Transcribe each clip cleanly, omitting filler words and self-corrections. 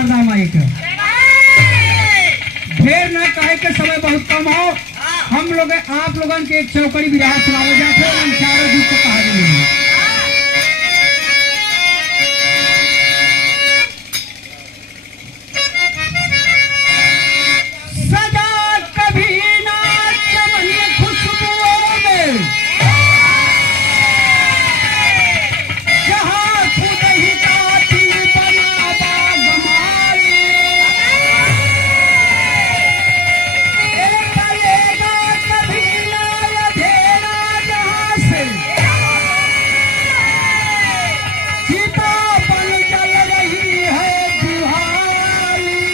शारदा माई का। ढेर न कहे के समय बहुत कम हो, हम लोग आप लोगन के एक चौकड़ी बिरहा सुनावे जाते हैं। हम चारों दूध को कहानी में सजा कभी ना चमन खुशबुओं में, जहाँ खुद ही कातिल बना बाग माली। चलेगा कभी ना अंधेरा जहाँ से, चिता बन जल रही है दुहाली।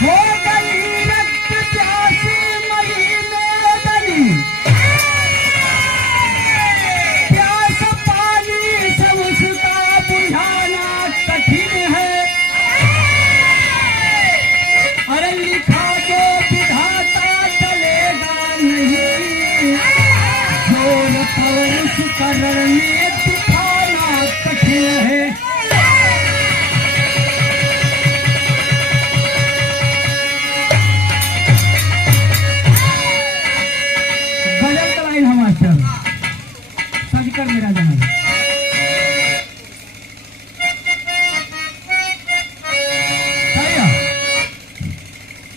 हो गई रक्त प्यासी मई में बनी, प्यास पानी से उसका बुझाना कठिन है। अरे लिखा जो विधाता चलेगा नहीं, जोर उस करण में दिखाना कठिन है। गजल का लाइन है मास्टर, सजकर मेरा जहां।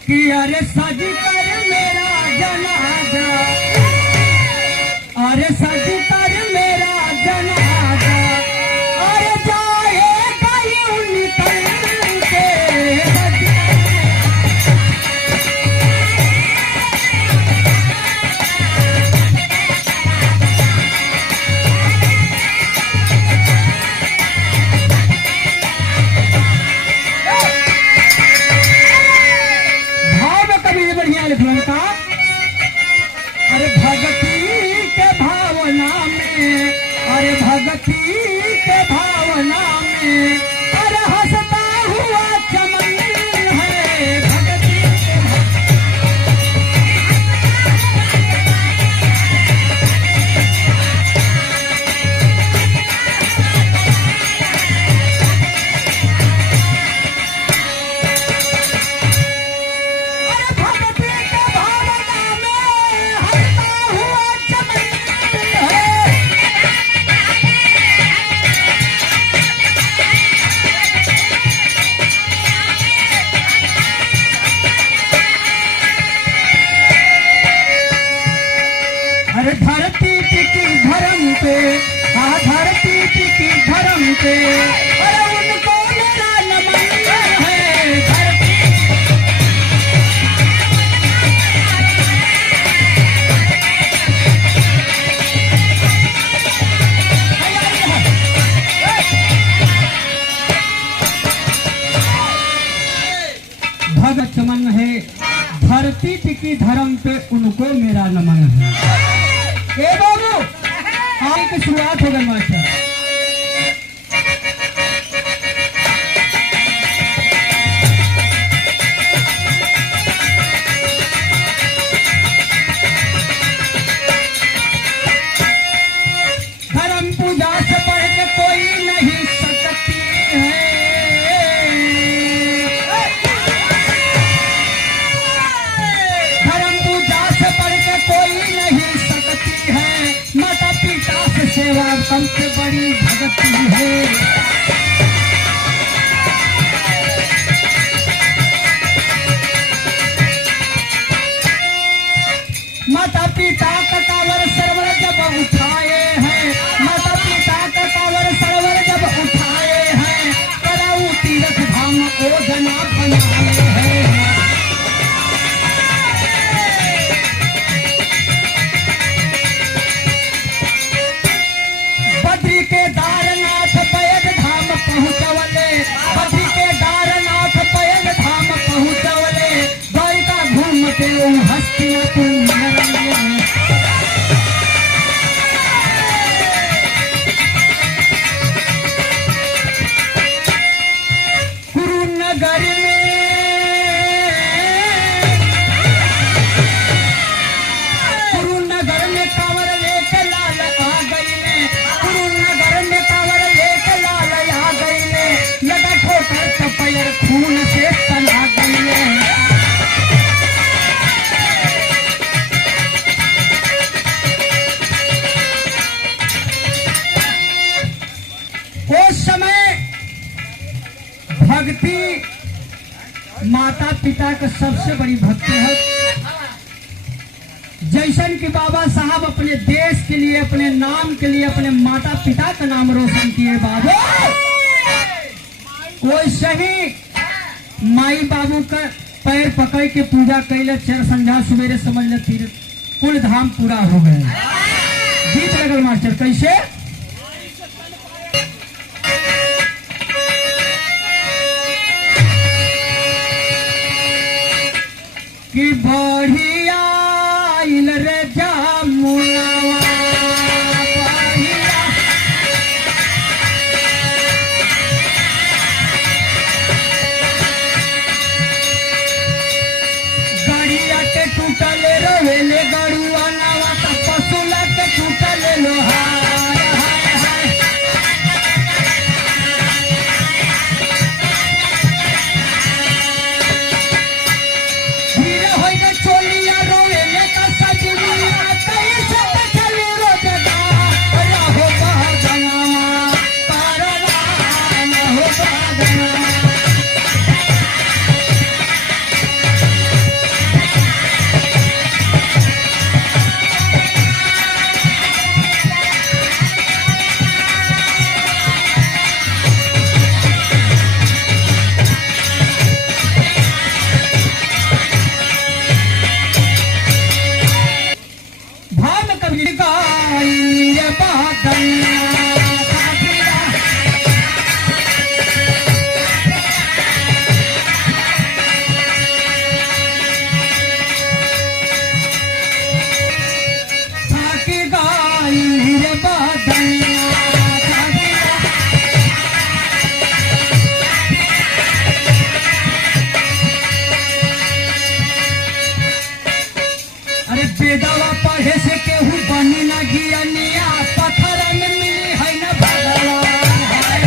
कि अरे सजकर मेरा जनाजा, अरे सजकर मेरा जनाजा, अरे जाएगा यूं निकल के भाव कभी बढ़िया लिखलन का। अरे भगती के भावना में, अरे भगती के भावना में, अरे हंसता हुआ चमन है। भगती के अरे भगती के भावना में हंसता हुआ चमन है। अरे धरती टिकी धर्म पे, हाँ धरती टिकी धर्म पे, अरे उनको मेरा नमन है। धरती भगत चमन है, धरती टिकी धर्म पे उनको मेरा नमन है। ए बाबू आगे की शुरुआत हो गई मास्टर। धर्म पूजा से बढ़ के कोई नहीं सकती है। धर्म पूजा से बढ़ के कोई नहीं सकती है। माता पिता से सेवा सबसे बड़ी भक्ति है। माता पिता का कावर सरवर जब उठाए हैं, माता पिता का कावर सरवर जब उठाए हैं, कराऊ तीर्थ धाम को जना बनाए हैं। बद्री के दारनाथ पैद धाम पहुँचवले, बद्री के दारनाथ पैद धाम पहुँचवले, द्वारिका घूमते हस्तिनापुर नगरिया। कुरुनगर में माता पिता का सबसे बड़ी भक्ति है। जैसन कि बाबा साहब अपने देश के लिए, अपने नाम के लिए, अपने माता पिता का नाम रोशन किए बाबू, वैसे ही माई बाबू का पैर पकड़ के पूजा कैले, चर संध्या सवेरे समझ ले तीर्थ कुल धाम पूरा हो गए। गीत लगल मास्टर कैसे कि बढ़िया आइल रे जामुनवा, बढ़िया गड़िया के टूटल रोवेले गड़ुआ नवा, पशुला के टूटल लोहार। हाय हाय हीरे होइले चोलिया रोवेले का सजनिया, कैसे चली रोजगार रहो बहगनवा, पारवा हो बहगनवा। भाव में कभी गाई रे बादलिया, थाकी गाई रे बादलिया, अरे बेदावा पढ़े से केहू बनी ना गियनिया, पत्थर में मिली है न भगवान।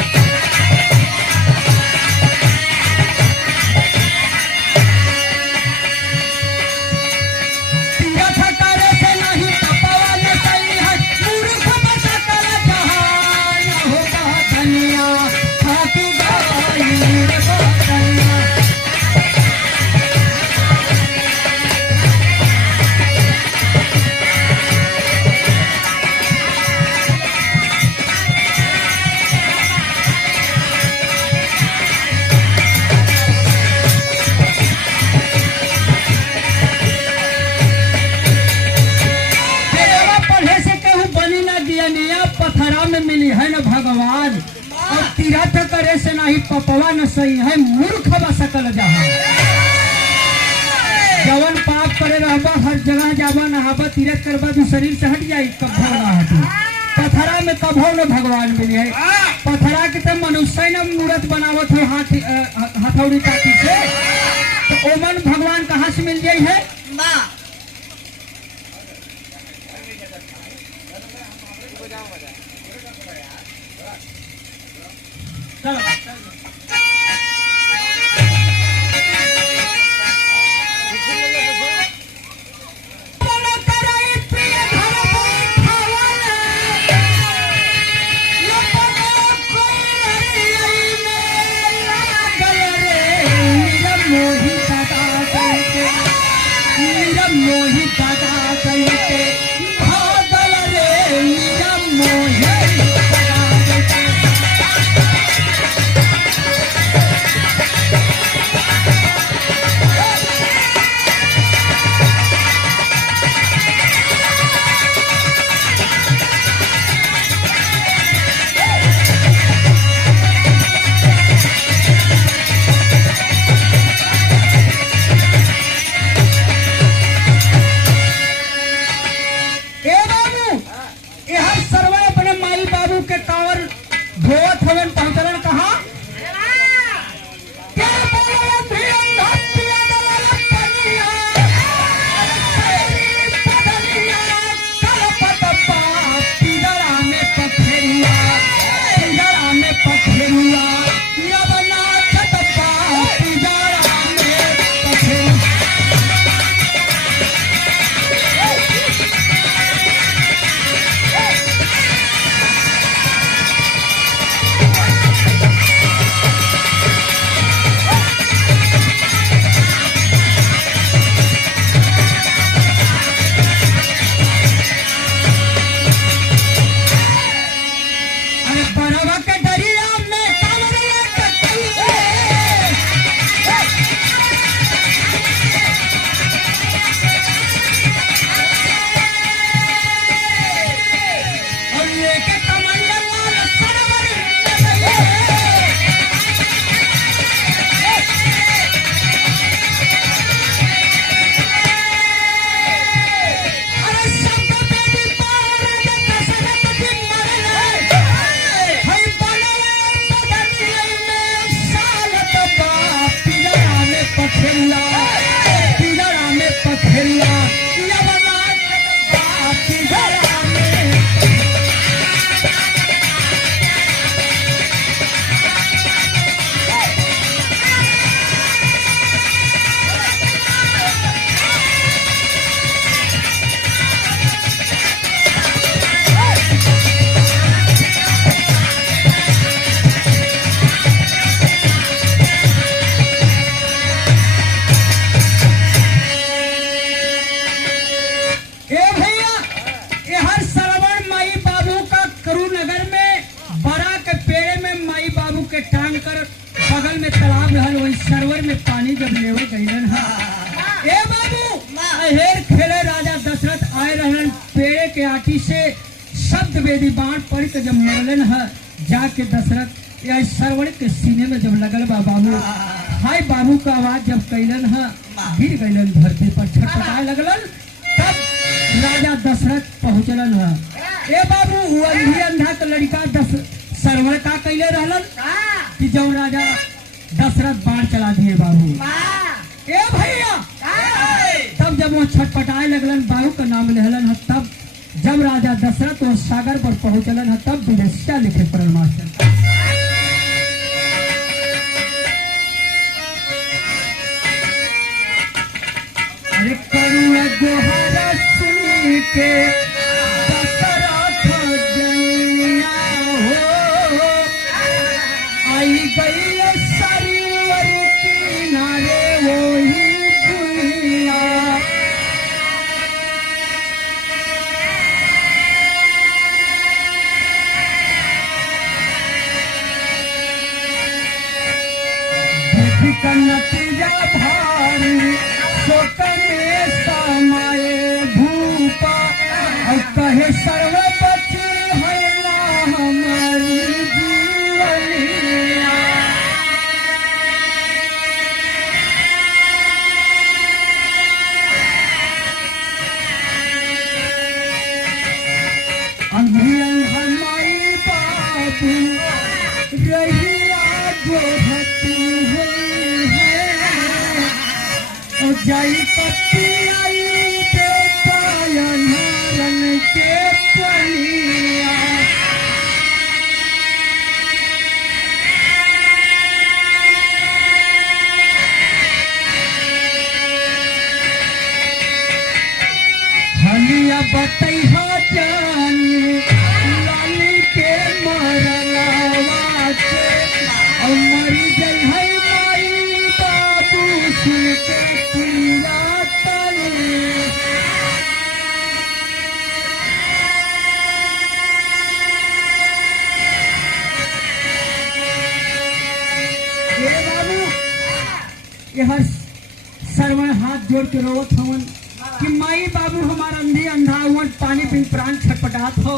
तीरथ करे से नहीं तपवा न सही है, मूर्ख बस कर जहान हो बहगनिया, थाकी गाई रे बहगनिया। बेदावा पढ़े से केहू बनी ना गियनिया, पत्थरा में मिली है न भगवान। और तीरथ करे से नहीं पपवा न सही है, मूर्ख बसकल जहां। जवन पाप करे रहबा, हर जगह जाबा नहाबा, तीरथ करबा तो शरीर से हट जाई, कभो ना हटी। पत्थरा में कभो न भगवान मिली है। पत्थरा के तो मनुष्य न मूर्त बनावत हो हथौड़ी काटी से, तो ओमन भगवान कहाँ से मिल जाई है। चलो बोलो कराई प्रिय घर बैठावले, लोपनो कोई रई में लागल रे, नीरम मोही दादा कहते, नीरम मोही दादा कहते, भागल रे नीरम मोही दादा कहते। पानी जब लेवे गईलन है ए बाबू अहेर खेले राजा दशरथ आए रहलन पेड़े के आठी से शब्द वेदी बाण पढ़ के जब मरलन है जाके दशरथ या सरवण के सीने में जब लगल बा बाबू हाय बाबू का आवाज जब कैलन है गिर गईलन धरती पर छटपटाए लगलन तब राजा दशरथ पहुंचलन है ए बाबू वो अंधी अंधा का लड़का सरवण का कैले रहलन कि जब राजा दशरथ बाण चला दिए बाबू ए भैया तब जब वो छटपटाए लगलन बाबू का नाम लेहलन है तब जब राजा दशरथ वो सागर पर पहुंचलन है तब विदेशिया लिखे पड़ल मास्टर अरे करुण गोहर सुन के दशरथ जनिया हो आई गई सरवर किनारे वही दुनिया का नतीजा भारी शोक में समाये भूपा और कहे सर्वपति है ना हमारी जीवनिया अंधियन हमारी बाबू रहिया जो भक्ति है जाई पत्ती आई बेटाया नारन के पनिया हलिया बतैहा जानी लाली के मरलावा से और मरी गई है माई बाबू सुन के यह सरवण हाथ जोड़ के रोवत हवन कि माई बाबू हमारा अंधी अंधा हुआ पानी बिन प्राण छटपटात हो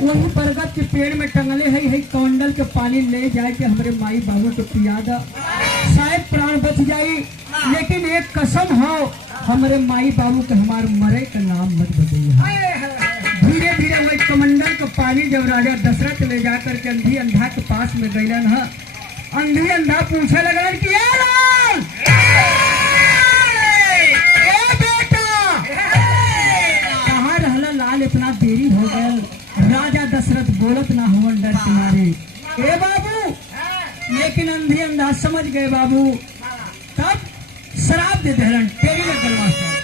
वही बरगद के पेड़ में टंगले है कौंडल के पानी ले जाए के हमारे माई बाबू को पिया दा शायद प्राण बच जाई लेकिन एक कसम हो हमारे माई बाबू के हमारे मरे का नाम मत बताइए धीरे धीरे वही कमंडल का पानी जब राजा दशरथ ले जाकर के अंधी अंधा के पास में गईलन है अंधी अंधा पूछे लगलन कि कहाँ रहला लाल इतना देरी हो गया राजा दशरथ बोलत ना हुआ डर के मारे ए बाबू लेकिन अंधी अंधा समझ गए बाबू तब शराब दे दहलन तेरी लगल मास्टर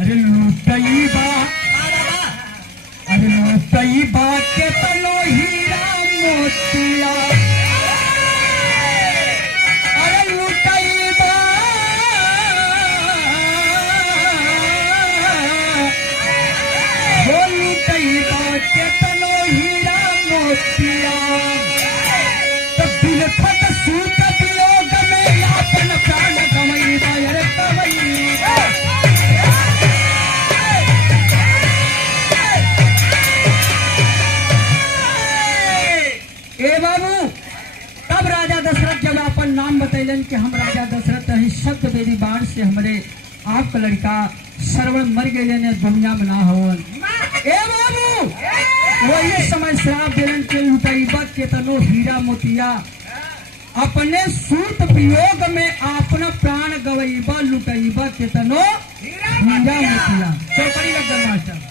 अरे लूटई बा तई बात के तनो हीरा मोतिया अरे लुटाई बा वो लुटाई बात के तनो हीरा मोतिया तब दिल फट सूत वियोग में अपन प्राण गवई बायर गवई ए बाबू तब राजा दशरथ जब अपन नाम बतैलन कि हम राजा दशरथ है शब्द वेदी बाण से हमारे आपका लड़का सरवण मर गए ने दुनिया में ना होवन ए बाबू वही समय श्राप दिलन के लुटाईबा के तनो हीरा मोतिया अपने सूत वियोग में अपना प्राण गवईबा लुटाईबा के तनो हीरा मोतिया चौकड़ी लग गया मास्टर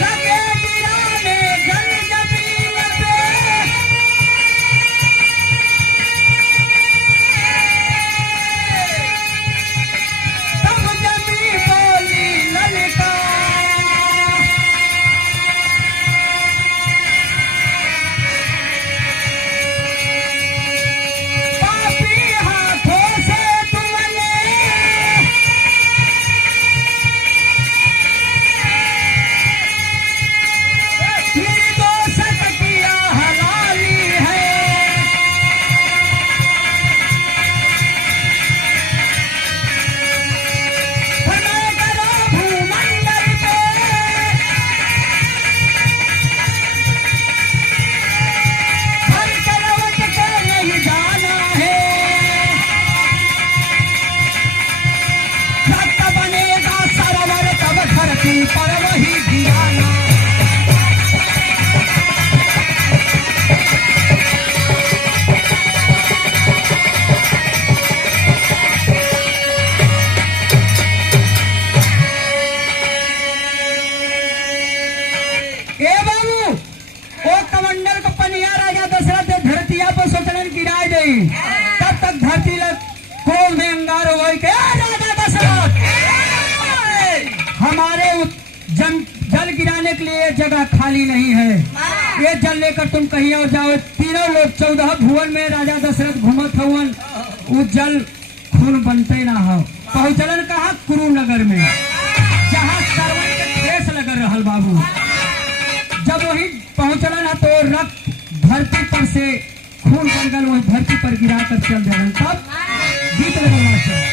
लगे गिराने गई, तब तक धरती क्रोध में अंगार हो गई कि राजा दशरथ, हमारे जल गिराने के लिए जगह खाली नहीं है, ये जल लेकर तुम कहीं और जाओ। तीनों लोग 14 भुवन में राजा दशरथ घूमत हवन, वो जल खून बनते ना हो। पहुंचलन कहा कुरुनगर में, जहाँ सरवन के ठेस लग रहल बाबू। जब वही पहुंचलन है तो रक्त धरती पर से खून बन गल, वही धरती पर गिरा कर चल जाए। तब गीत लगल मास्टर,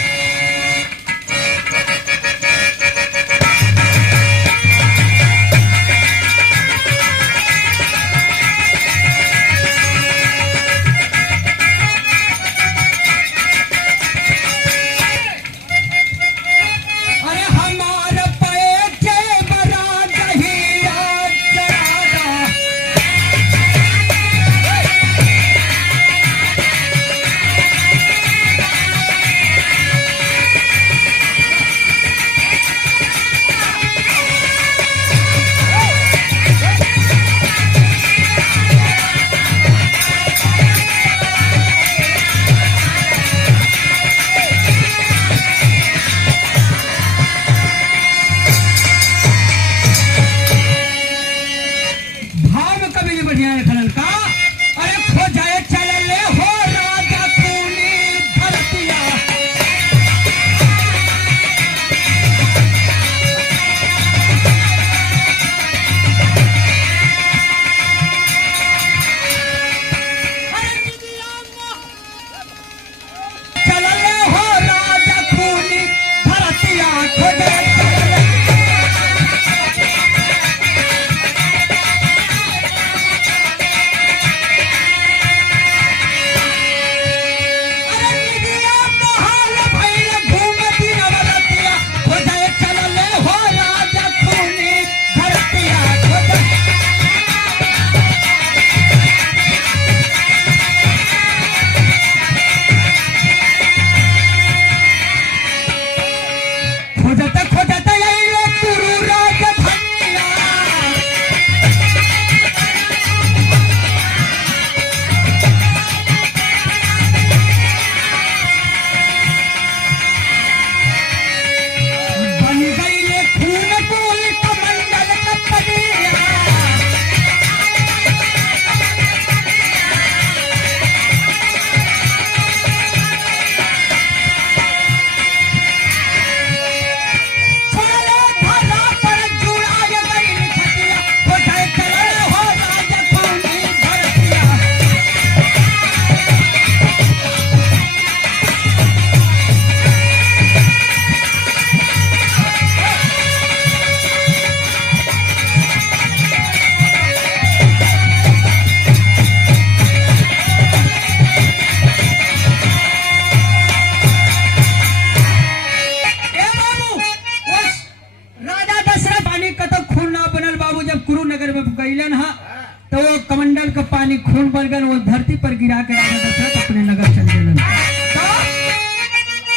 तो वो कमंडल का पानी खून बन गया, वो धरती पर गिरा के राजा दशरथ अपने नगर चल गए।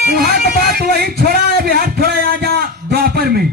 तो वहां का बात वही छोड़ा है, बिहार छोड़ा आजा द्वापर में।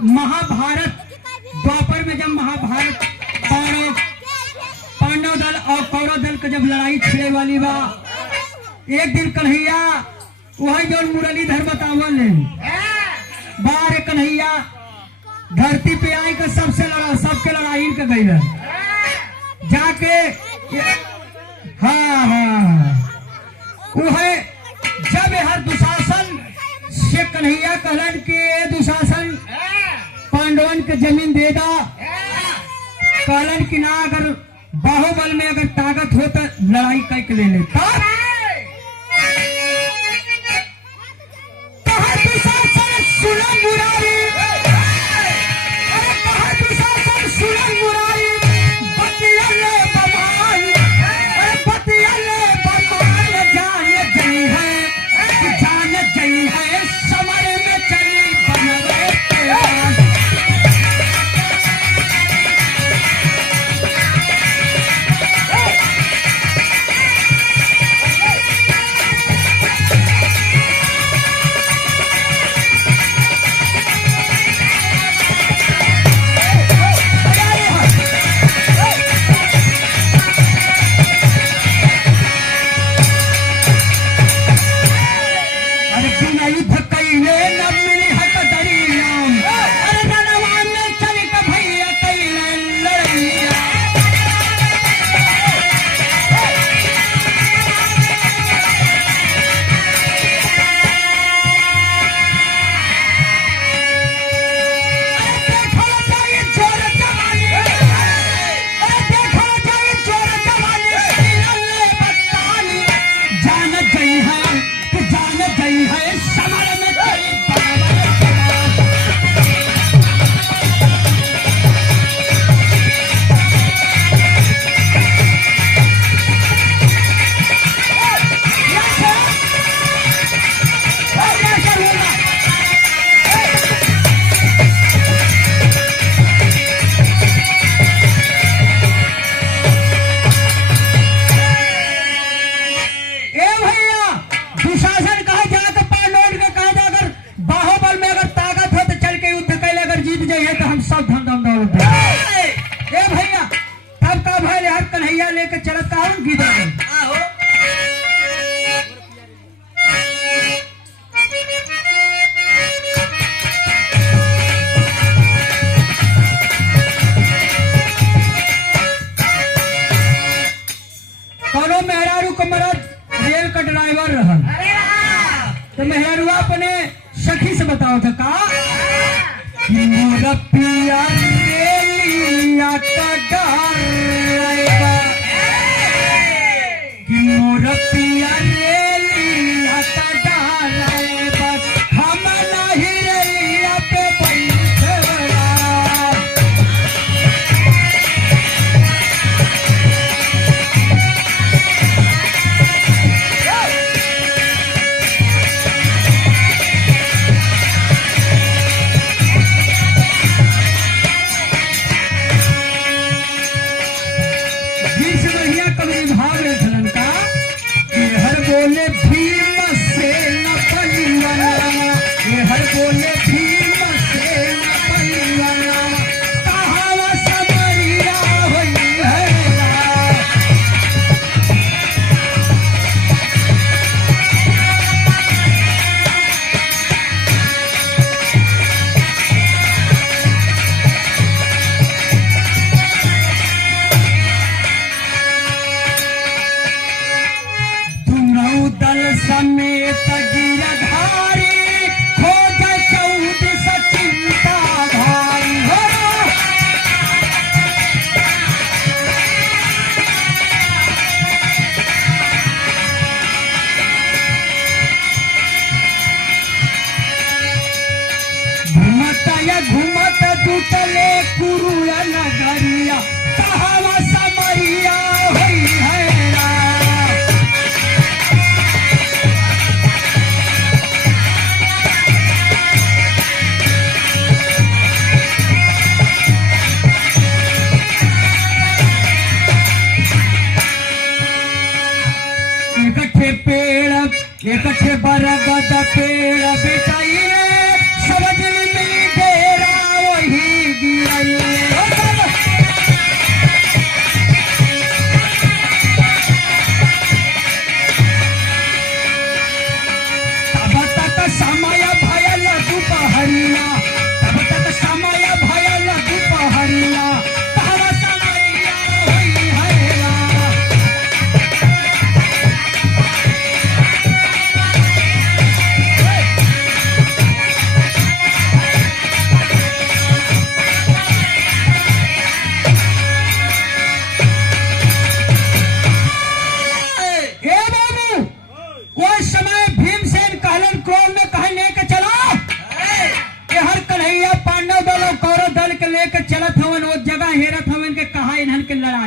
महाभारत द्वापर में जब महाभारत पांडव दल और कौरव दल का जब लड़ाई छिड़े वाली बा, एक दिन कन्हैया वही जो मुरलीधर बतावल बार कन्हैया धरती पे आई कर सबसे लड़ा, सबके लड़ाई गई जाके। हाँ हाँ वो है जब हर दुशासन से कन्हैया कहलन के दुशासन पांडवन के जमीन दे दा। कहलन कि ना अगर बाहुबल में अगर ताकत हो तो लड़ाई करके ले ले। कन्हैया लेकर चलता हूँ गिदड़। कौनो मेहरारू को मरद रेल का ड्राइवर रहन तो मेहरुआ अपने सखी से बताओ था का मोरा पिया रेलिया का ड्राइवर कि मोरा पिया रेलिया का ड्राइवर हम नहीं रेलिया पे बैठेला। बोले भीम से न पलियाना, ये हर बोले भीम से न पलियाना, कहावा समरिया होई है। दल समेत गिरधारी खोज 14 चिंताधारी हो। घूमत जुटले कुरुया नगरिया, कहावा समरिया होई है। इकट्ठे बरगद पेड़ बिछाइए, समझ मिली डेरा वही गिराइए। तब तक समय भयल दोपहरिया, तब तक समय भयल दोपहरिया, कहावा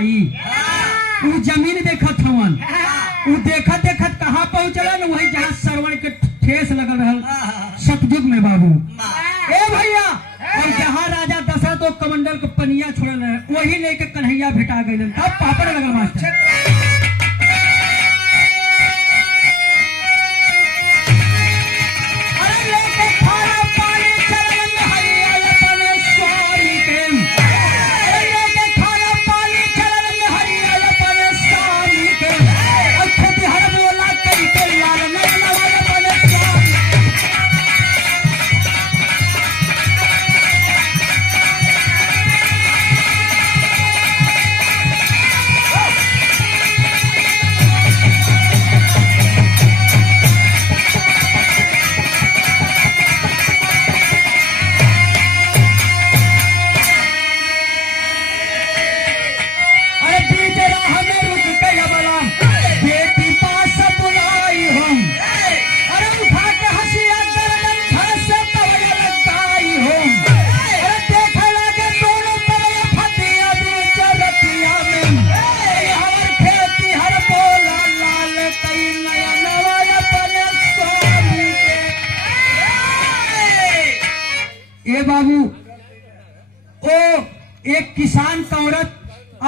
माई वो जमीन देखत हवन, वो देखत देखत कहाँ पहुंचलन, वही जहाँ श्रवण के ठेस लगल रहल सतयुग में बाबू। ए भैया, और जहाँ राजा दशरथ तो कमंडल के पनिया छोड़ल रहे, वही लेके कन्हैया भेटा गए, तब पापड़ लगा मास्टर। ए बाबू, ओ एक किसान का औरत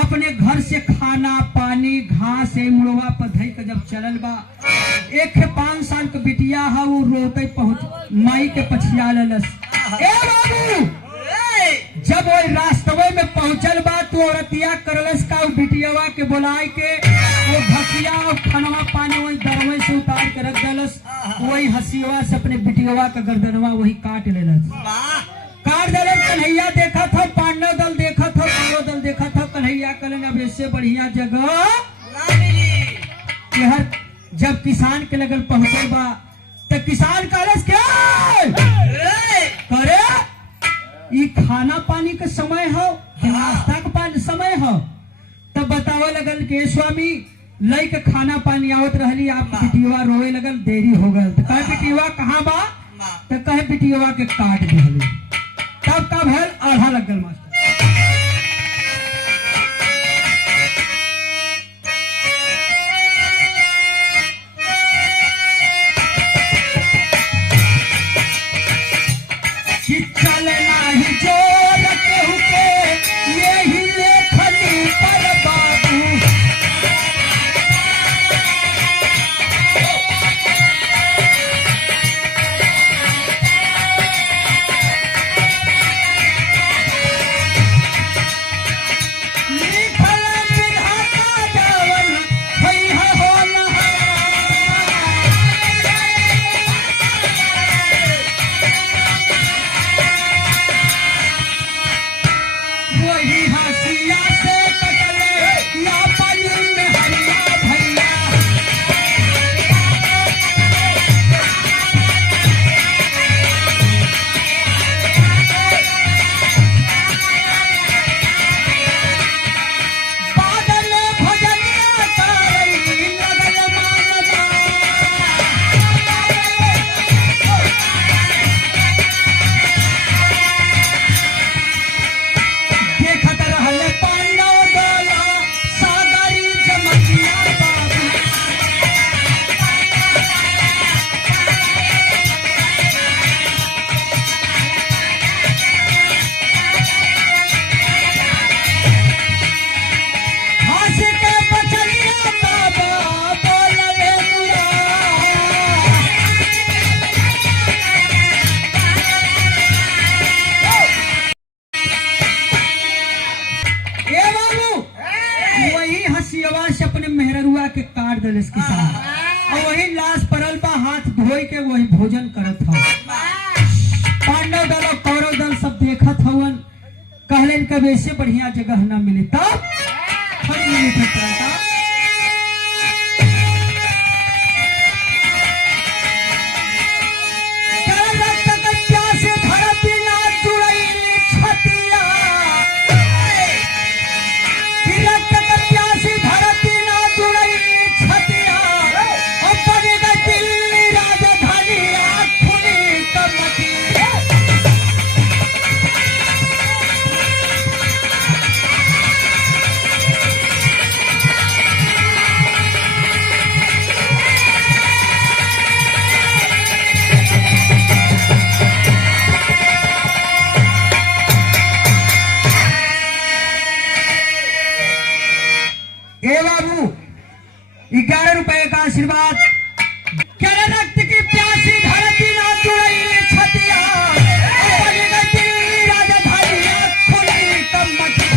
अपने घर से खाना पानी घास मुड़वा पर धई के जब चलल बा, एक 5 साल के बिटिया है, वो रोते पहुंच माई के पछिया ललस। ए बाबू, जब वो रास्तवे में पहुंचल बा तो औरतिया करलस का बिटियावा के बुलाए के वो भसिया और खानवा पानी वही दरवे से उतार के रख दलस, वही हसिया से अपने बिटियावा का गर्दनवा वही काट लेलस। काट दले, कन्हैया देखा था, पांडव दल देखा था, कौरव दल देखा था, कन्हैया कलन अब इससे बढ़िया जगह ना मिली। हर जब किसान के लगल पहुंचे बा तो किसान कहलस क्या करे, ये खाना पानी का समय हो, नाश्ता का समय हो, तब बतावे लगल के स्वामी लई के खाना पानी आवत रहली, आप बिटिया रोए लगल, देरी हो गल, तो कहे बिटिया कहाँ बा, तो कहे बिटिया के काट दिहली। तब का भैल आधा लग गल मास्टर। चलना ही जोर केहू के यही लेखनी पर बाबू, के काट दलिस किसान, और वही लाश परल बा, हाथ धोई के वही भोजन करत हो। पांडव दल और कौरव दल सब देखत हवन, कहले कब ऐसे बढ़िया जगह न मिली, तब मिली था। ए बाबू 11 रुपए का आशीर्वाद। करे रक्त की प्यासी धरती ना जुड़ई छतिया, अपनी गति राजधानी खुली कमठी।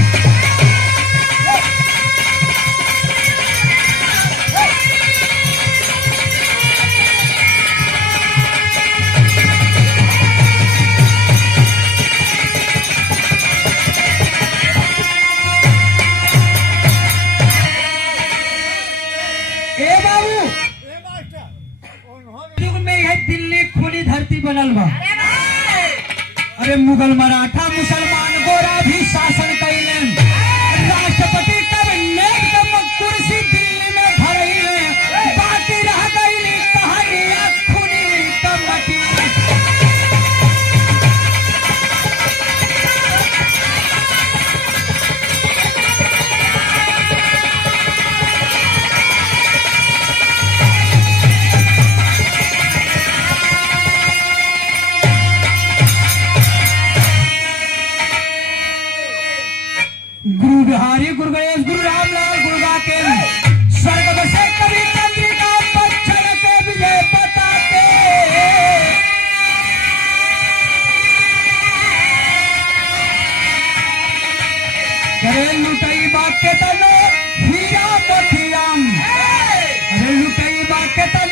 ए बाबू युग में यह दिल्ली खुली धरती बनल बा। अरे मुगल मराठा मुसलमान गोरा भी शासन कैलन। राष्ट्रपति कब नेक कब कुर्सी दिल्ली में धरइले, बाकी रह गई कहानियां खुली कमटी। गुरु बिहारी गुरु गणेश गुरु रामलाल गुरु गाके स्वर्ग बसे कवि चंद्रिका बच्चन के विजय बताते। करे लुटई बाके तनो हीरा मोतियाम, अरे लुटई बाके तनो